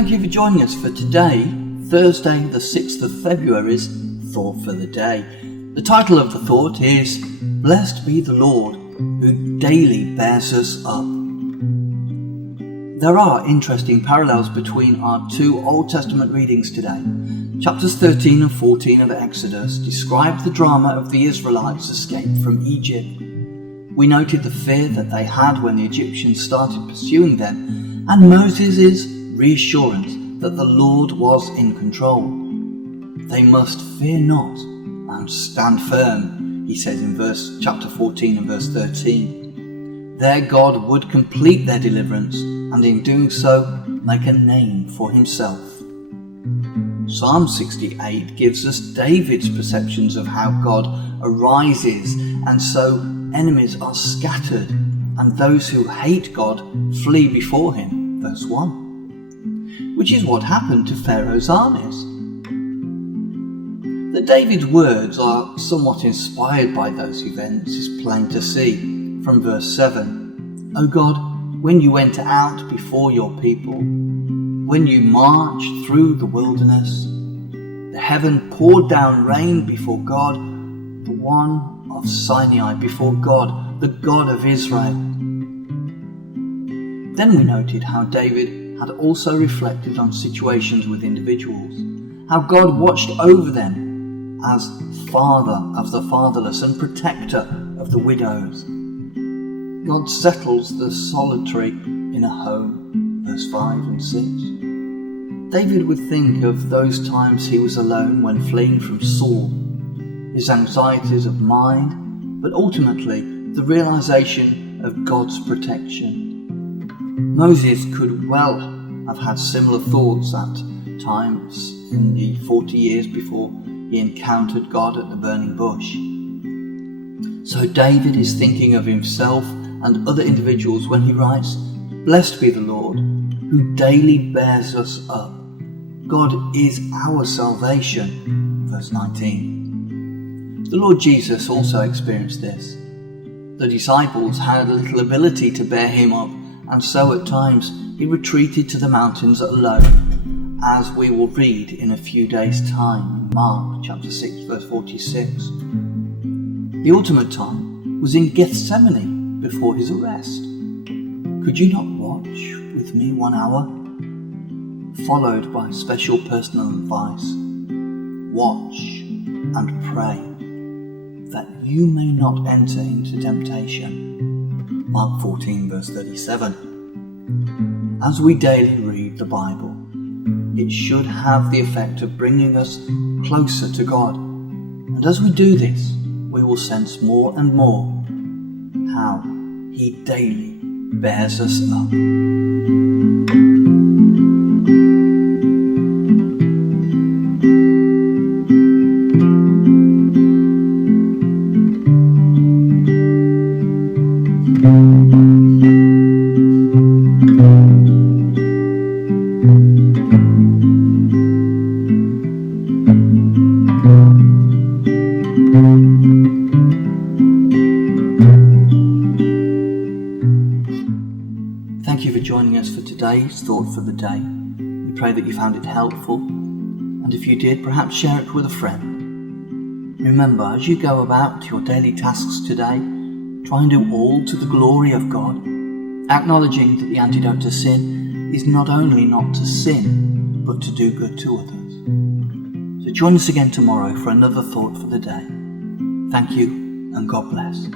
thank you for joining us for today, Thursday the 6th of February's Thought for the Day. The title of the thought is, Blessed be the Lord, who daily bears us up. There are interesting parallels between our two Old Testament readings today. Chapters 13 and 14 of Exodus describe the drama of the Israelites' escape from Egypt. We noted the fear that they had when the Egyptians started pursuing them, and Moses' reassurance that the Lord was in control. They must fear not and stand firm, he says in chapter 14 and verse 13. Their God would complete their deliverance, and in doing so make a name for himself. Psalm 68 gives us David's perceptions of how God arises, and so enemies are scattered, and those who hate God flee before him, verse 1, which is what happened to Pharaoh's armies. That David's words are somewhat inspired by those events is plain to see from verse 7. O God, when you went out before your people, when you marched through the wilderness, the heaven poured down rain before God, the one of Sinai, before God, the God of Israel. Then we noted how David had also reflected on situations with individuals, how God watched over them as father of the fatherless and protector of the widows. God settles the solitary in a home, verse 5 and 6. David would think of those times he was alone when fleeing from Saul, his anxieties of mind, but ultimately the realization of God's protection. Moses could well have had similar thoughts at times in the 40 years before he encountered God at the burning bush. So David is thinking of himself and other individuals when he writes, Blessed be the Lord, who daily bears us up. God is our salvation, verse 19. The Lord Jesus also experienced this. The disciples had little ability to bear him up, and so at times he retreated to the mountains alone, as we will read in a few days' time in Mark chapter 6 verse 46. The ultimate time was in Gethsemane before his arrest. Could you not watch with me 1 hour? Followed by special personal advice. Watch and pray, that you may not enter into temptation. Mark 14 verse 37. As we daily read the Bible, it should have the effect of bringing us closer to God. And as we do this, we will sense more and more how he daily bears us up. Thank you for joining us for today's Thought for the Day. We pray that you found it helpful, and if you did, perhaps share it with a friend. Remember, as you go about your daily tasks today, try and do all to the glory of God, acknowledging that the antidote to sin is not only not to sin, but to do good to others. So join us again tomorrow for another Thought for the Day. Thank you, and God bless.